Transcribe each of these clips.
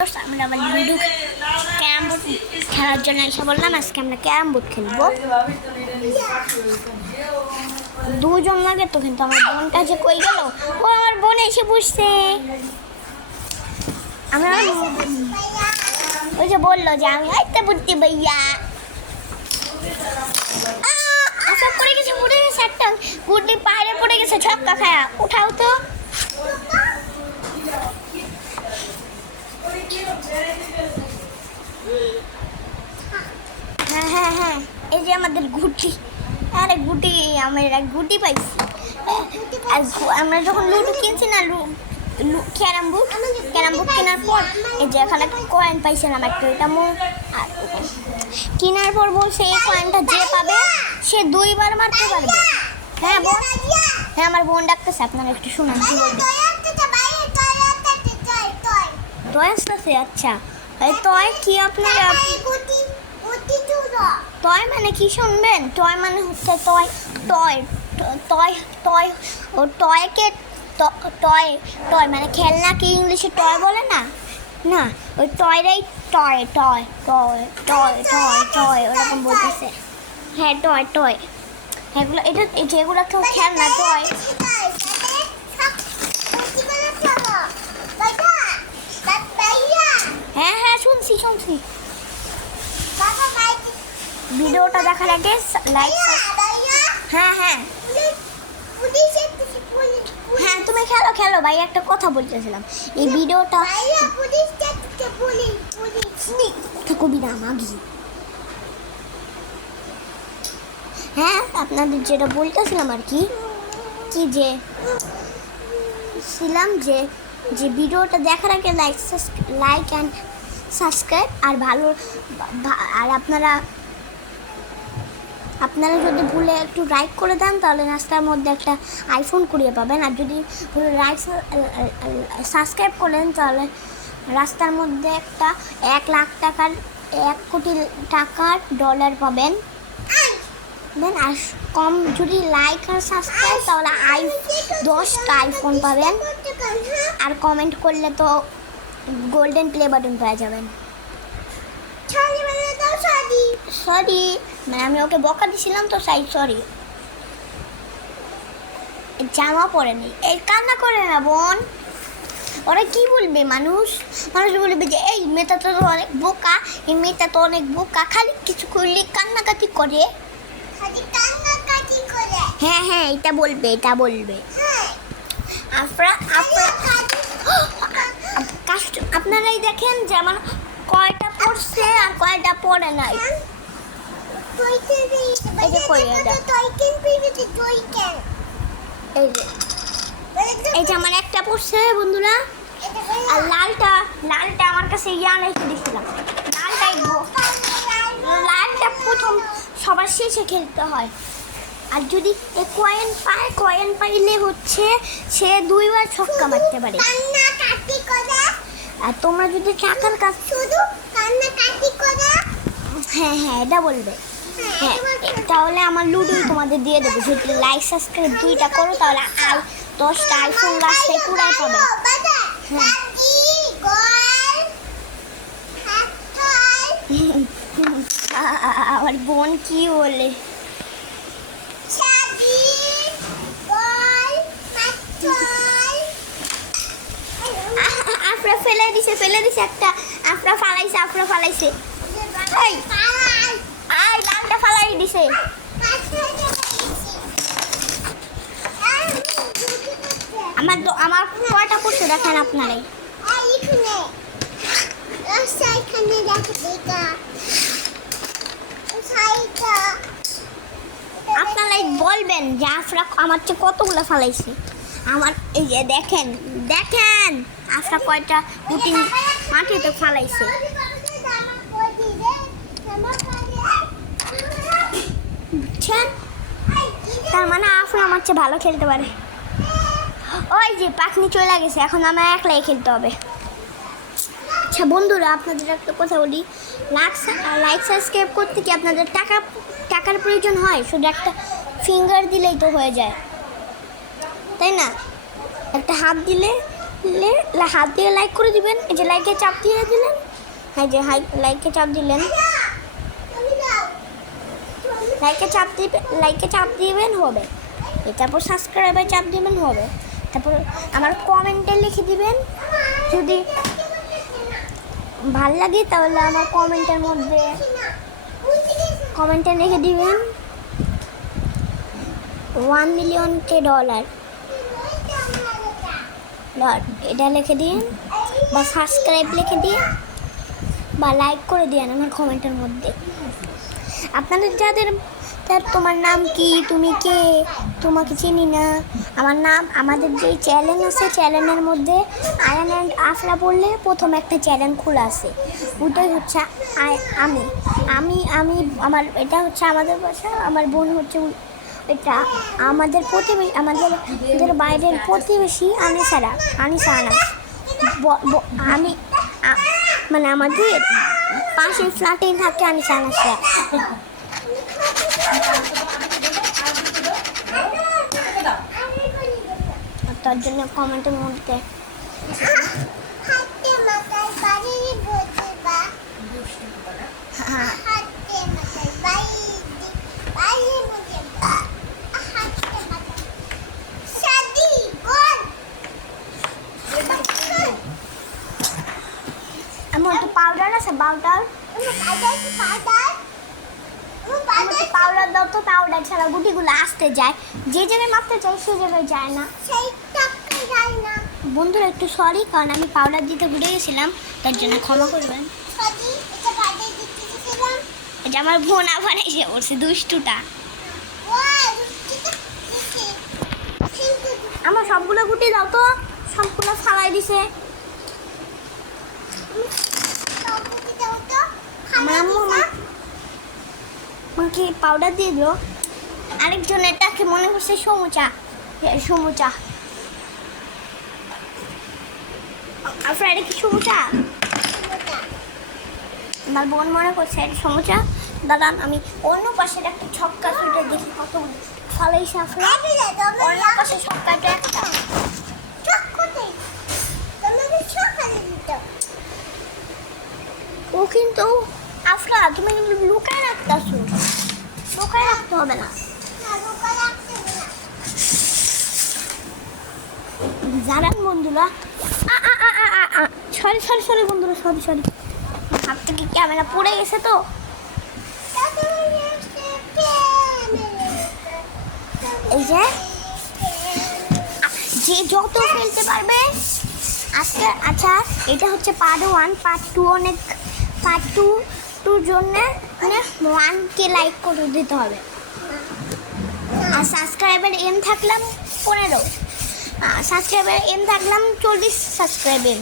আমরা আবার ludo carrom board খেলার জন্য এসে বললাম আজকে আমরা ক্যারাম বোর্ড খেলবো। দুজন লাগে তো, কিন্তু আমার বোনটা যে কই গেল, ও আমার বোন এসে বসছে। আমরা ওই যে বললো যে আমি হাইতে বুদ্ধি ভাইয়া আশা পড়ে গেছে একটা গুড্ডি পাহাড়ে পড়ে গেছে, ছক্কা খায়া উঠাও তো। হ্যাঁ এই যে আমাদের গুটি, আরে গুটি আমরা গুটি পাইছি। আর আমরা যখন লুডো কিনছি না, ক্যারাম বোর্ড কেনার পর এই যে এখানে একটা কয়েন পাইছিলাম একটা, এটা কেনার পর বলছে এই কয়েনটা যে পাবে সে 2 বার মারতে পারবে। হ্যাঁ বোন, হ্যাঁ আমার বোন ডাকতেছে, আপনারা একটু শুনুন কি বলবে। টয় আসতেছে, আচ্ছা এই টয় কি আপনারা টয় মানে কি শুনবেন? টয় মানে হচ্ছে টয় টয় টয় টয় ও টয়কে টয় টয় মানে খেলনাকে ইংলিশে টয় বলে না, না ওই টয়টাই toy toy toy toy toy toy ওরকম বলতেছে। হ্যাঁ টয় টয় এগুলো, এটা যেগুলো কেউ খেলনা টয়। হ্যাঁ শুনছি ভিডিওটা দেখার আগে লাইক। হ্যাঁ তুমি খেলো ভাই, একটা কথা বলতেছিলাম এই ভিডিওটা কবি না মাগি। হ্যাঁ আপনাদের যেটা বলতেছিলাম আর কি যে ছিলাম যে ভিডিওটা দেখার আগে লাইক অ্যান্ড সাবস্ক্রাইব আর ভালো। আর আপনারা যদি ভুলে একটু লাইক করে দেন তাহলে রাস্তার মধ্যে একটা আইফোন কুড়িয়ে পাবেন। আর যদি ভুলে লাইক সাবস্ক্রাইব করেন তাহলে রাস্তার মধ্যে একটা 1 লাখ টাকার 1 কোটি টাকার ডলার পাবেন। আর কম যদি লাইক আর সাবস্ক্রাইব তাহলে 10টা আইফোন পাবেন। আর কমেন্ট করলে তো গোল্ডেন প্লে বাটন পেয়ে যাবেন। সরি মানে আমি ওকে বকা দিছিলাম তো তাই সরি। জামা পরে নেই, এই কান্না করে না বোন, ওরা কি বলবে? মানুষ বলবে যে এই মেয়েটা তো অনেক বোকা, এই মেয়েটা তো অনেক বোকা, খালি কিছু করলে কান্নাকাটি করে। হ্যাঁ এটা বলবে আপনারাই দেখেন যে আমার কয়টা পড়ছে আর কয়টা পড়ে নাই। এই যে আমার একটা পড়ছে বন্ধুরা, আর লালটা আমার কাছে রেখে দিয়েছিলাম। লালটা প্রথম সবার শেষে খেলতে হয়। আর যদি কয়েন পাইলে হচ্ছে সে 2 বার ছক্কা মারতে পারে। আর তোমরা যদি টাকার কাজ হ্যাঁ এটা বলবে। হ্যাঁ তাহলে আমার লুডোই তোমাদের দিয়ে দেবো। যদি লাইক সাবস্ক্রাইব 2টা করো তাহলে 10টা আইফোন লাস্টে পুরাই পাবে। আমার বোন কি বলে, আফরা ফেলে দিছে একটা, আফরা ফালাইছে লালটা ফালাই দিছে। আমার কয়টা পড়ছে দেখেন আপনারাই। আপনারাই বলবেন যে আফরা আমার চেয়ে কতগুলো ফালাইছে। আমার এই যে দেখেন আফরা কয়টা গুটি মাটিতে ফালাইছে। বুঝছেন? তার মানে আফরা আমার চেয়ে ভালো খেলতে পারে। ওই যে পাখনি চলে গেছে, এখন আমার একলাই খেলতে হবে। আচ্ছা বন্ধুরা, আপনাদের একটা কথা বলি, লাইক সাবস্ক্রাইব করতে কি আপনাদের টাকার প্রয়োজন হয়? শুধু একটা ফিঙ্গার দিলেই তো হয়ে যায়, তাই না? একটা হাত দিলে লাগলে হাত দিয়ে লাইক করে দিবেন। এই যে লাইকে চাপ দিয়ে দিলেন, হ্যাঁ যে লাইকে চাপ দিলেন, লাইকে চাপ দিবেন হবে। তারপর সাবস্ক্রাইবে চাপ দিবেন হবে। তারপর আমার কমেন্টে লিখে দিবেন, যদি ভাল লাগে তাহলে আমার কমেন্টের মধ্যে কমেন্টে লিখে দিবেন $1,000,000 এটা লিখে দিন, বা সাবস্ক্রাইব লিখে দিন, বা লাইক করে দিন আমার কমেন্টের মধ্যে। আপনাদের যাদের তোমার নাম কি, তুমি কে, তোমাকে চিনি না, আমার নাম, আমাদের যেই চ্যানেল আছে চ্যানেলের মধ্যে আয়ান অ্যান্ড আফরা বললে প্রথম একটা চ্যানেল খোলা আছে, ওটাই হচ্ছে আমি আমি আমি আমার এটা হচ্ছে আমাদের বাসা, আমার বোন হচ্ছে এটা আমাদের প্রতিবেশী, আমাদের বাইরের প্রতিবেশী আনিসা আনাস। আমি মানে আমাদের পাশের ফ্ল্যাটেই থাকে আনিসা আনাসরা। তার জন্য কমেন্টের মধ্যে আমার একটু পাউডার আছে, পাউডার দাও তো। পাউডার ছাড়া গুটিগুলো আসতে যায়, যে জায়গায় মাপতে চাই সেই জায়গায় যায় না। বন্ধুরা একটু সরি, কারণ আমি পাউডার দিতে ভুলে গেছিলাম, তার জন্য ক্ষমা করবেন। এটা আমার বোন আবার এসে পড়ছে দুষ্টুটা। আমার সবগুলো গুটি দাও তো, সবগুলো ফালাই দিছে। আমার আম্মু আমাকে পাউডার দিয়ে দিল। আরেকজন এটাকে মনে করছে সমুচা। আপনার এটা কি সমুচা? আমার বোন মনে করছে এটা সমুচা। দাদা আমি অন্য পাশের একটা ছক্কা ছুটে দেখি কত ফালাইছে আপনার। অন্য পাশে ছক্কাটা একটা ও কিন্তু আফরা তুমি লুকায় রাখতেছো, লুকায় রাখতে হবে না। জানান বন্ধুরা, সরি বন্ধুরা, সরি হাত থেকে ক্যামেরা পড়ে গেছে তো। এই যে যত ফেলতে পারবে আজকে। আচ্ছা এটা হচ্ছে পার্ট 1, পার্ট 2 অনেক, পার্ট 2 জন্য 1K লাইক করে দিতে হবে। আর সাবস্ক্রাইবার এম থাকলাম 15, সাবস্ক্রাইবার এম থাকলাম 40 সাবস্ক্রাইবার,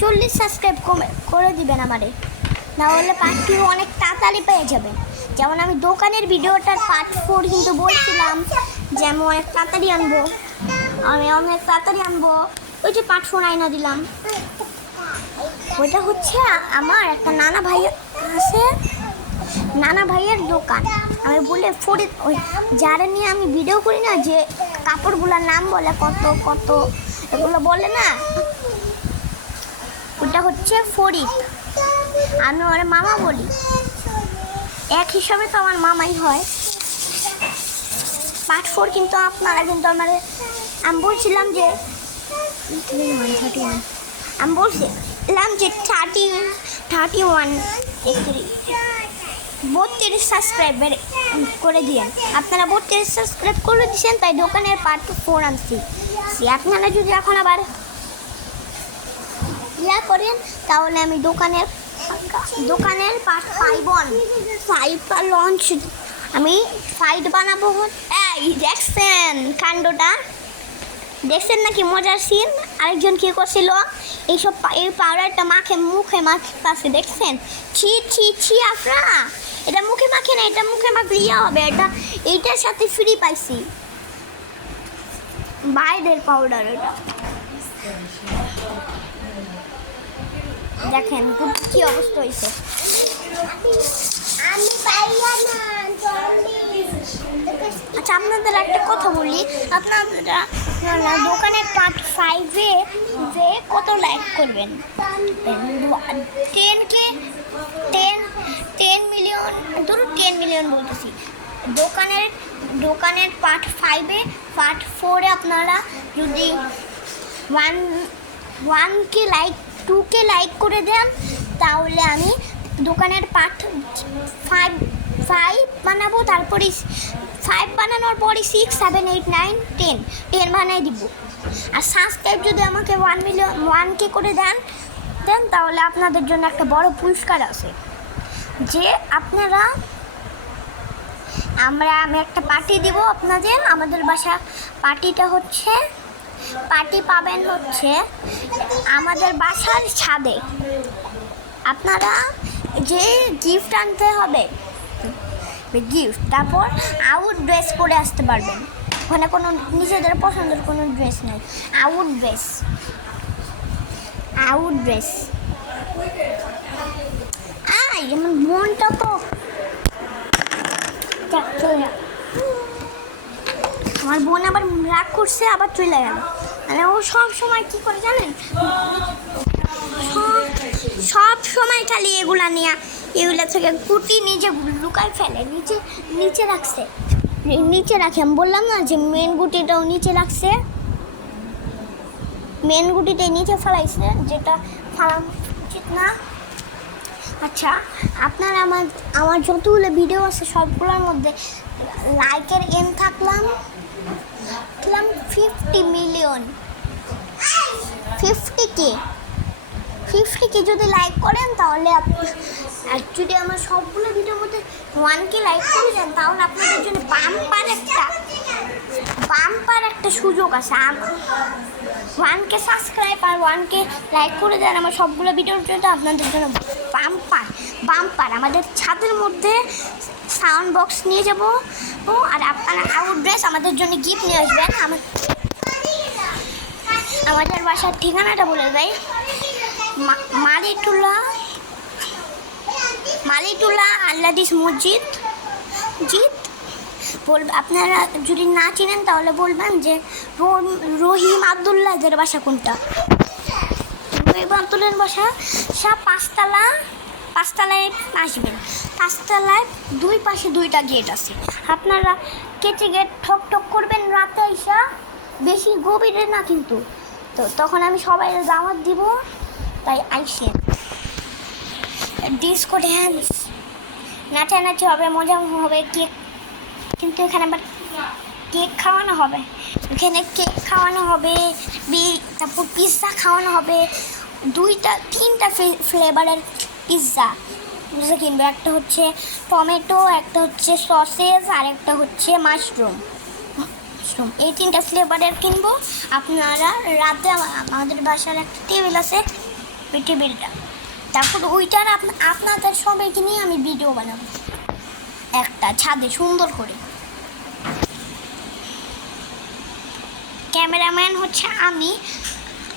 40 সাবস্ক্রাইব করে দিবেন আমারে, না হলে পার্ট 2 অনেক তাড়াতাড়ি পেয়ে যাবেন। যেমন আমি দোকানের ভিডিওটার পার্ট 4 কিন্তু বলছিলাম যে আমি অনেক তাড়াতাড়ি আনবো, ওই যে পার্ট 4 আইনা দিলাম। ওইটা হচ্ছে আমার একটা নানা ভাই আছে, নানা ভাইয়ের দোকান। আমি বলে ফরিদ, ওই যারা নিয়ে আমি ভিডিও করি না, যে কাপড়গুলোর নাম বলে কত এগুলো বলে না, ওটা হচ্ছে ফরিদ। আমি ওর মামা বলি, এক হিসাবে তো আমার মামাই হয়। পার্ট 4 কিন্তু আপনারা কিন্তু আমি বলছিলাম যে 32 সাবস্ক্রাইবার করে দিয়েন। আপনারা 32 সাবস্ক্রাইব করে দিয়েছেন, তাই দোকানের পার্ট 4 আনছি। আপনারা যদি এখন আবার ইয়া করেন তাহলে আমি দোকানের পার্ট 5 লঞ্চ, আমি 5 বানাবো। এই দেখছেন কাণ্ডটা, দেখছেন নাকি মজার সিন? আরেকজন কি করছিল, এই পাউডারটা মুখে মাখতেছে, দেখছেন? ছি আফরা, এটা মুখে মাখে না, এটা মুখে মাখলে ইয়া হবে, এইটার সাথে ফ্রি পাইছি, বাইরের পাউডার। এটা দেখেন কি অবস্থা হয়েছে। আচ্ছা আপনাদের একটা কথা বলি, আপনারা আপনারা দোকানের পার্ট 5-এ যে কত লাইক করবেন 10 মিলিয়ন, ধরুন 10 মিলিয়ন বলতেছি। দোকানের পার্ট 5-এ পার্ট 4-এ আপনারা যদি 1K লাইক 2K লাইক করে দেন, তাহলে আমি দোকানের পার্ট 5 বানাবো, তারপরে 5 বানানোর পরে 6, 7, 8, 9, 10 বানাই দিব। আর সাবস্ক্রাইব যদি আমাকে 1K করে দেন তাহলে আপনাদের জন্য একটা বড় পুরস্কার আছে, যে আপনারা আমি একটা পার্টি দিব আপনাদের। আমাদের বাসা পার্টি পাবেন হচ্ছে আমাদের বাসার ছাদে। আপনারা যে গিফট আনতে হবে, গিফট, তারপর আউট ড্রেস পরে আসতে পারবেন। ওখানে কোনো নিজেদের পছন্দের কোনো ড্রেস নেই, আউট ড্রেস। যেমন মনটা তো আমার বোন আবার রাগ করছে, আবার চলে গেল। মানে ও সব সময় কী করে জানেন, সব সময় খালি এগুলা থেকে কুটি নিজে লুকায় ফেলে, নিচে রাখে। আমি বললাম না যে মেন গুটিটাও নিচে রাখছে, মেন গুটিটাই নিচে ফেলাইছে, যেটা ফেলানো উচিত না। আচ্ছা, আপনারা আমার যতগুলো ভিডিও আছে সবগুলোর মধ্যে লাইকের এম থাকলাম 50 মিলিয়ন, 50K যদি লাইক করেন তাহলে আর যদি আমার সবগুলো ভিডিওর মধ্যে 1K লাইক করে দেন, তাহলে আপনাদের জন্য বাম্পার একটা সুযোগ আছে। 1K সাবস্ক্রাইব আর 1K লাইক করে দেন আমার সবগুলো ভিডিওর জন্য, আপনাদের জন্য বাম্পার। আমাদের ছাদের মধ্যে সাউন্ড বক্স নিয়ে যাব, আর আপনারা আউট ড্রেস আমাদের জন্য গিফট নিয়ে আসবেন। আমাদের বাসার ঠিকানাটা বলে দেয়, মালিটুলা আল্লাদিস মসজিদ। আপনারা যদি না চিনেন তাহলে বলবেন যে রহিম আবদুল্লাহদের বাসা কোনটা। রহিম আবদুল্লাহর বাসা 5তলায় আসবেন। 5তলায় 2 পাশে 2টা গেট আছে। আপনারা কেচে গেট ঠক করবেন রাতে আইসা, বেশি গভীরে না কিন্তু। তো তখন আমি সবাই দাওয়াত দিব, তাই আইসেন। ডিসকো ড্যান্স, নাচানাচি হবে, মজা হবে, কেক, কিন্তু এখানে আবার কেক খাওয়ানো হবে। তারপর পিৎজা খাওয়ানো হবে, 3টা ফ্লেভারের পিৎজা কিনবে। একটা হচ্ছে টমেটো, একটা হচ্ছে সসেজ, আর একটা হচ্ছে মাশরুম। এই 3টা ফ্লেভারের কিনবো। আপনারা রাতে আমাদের বাসার একটা টেবিল আছে, ওই টেবিলটা, তারপর ওইটার আপনাদের সবাইকে নিয়ে আমি ভিডিও বানাবো একটা ছাদে সুন্দর করে। ক্যামেরাম্যান হচ্ছে আমি,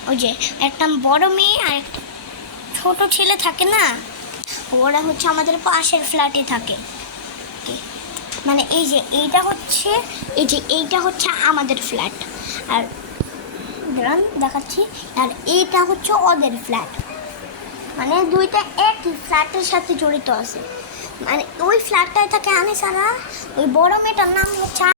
ওই যে একটা বড় মেয়ে আর একটা ছোট ছেলে থাকে না, ওরা হচ্ছে আমাদের পাশের ফ্ল্যাটে থাকে। মানে এইটা হচ্ছে আমাদের ফ্ল্যাট, আর দেখাচ্ছি, আর এইটা হচ্ছে ওদের ফ্ল্যাট। মানে 2টা একই ফ্ল্যাটের সাথে জড়িত আছে। মানে ওই ফ্ল্যাটটায় থাকে আমি ছাড়া। ওই বড় মেয়েটার নাম হচ্ছে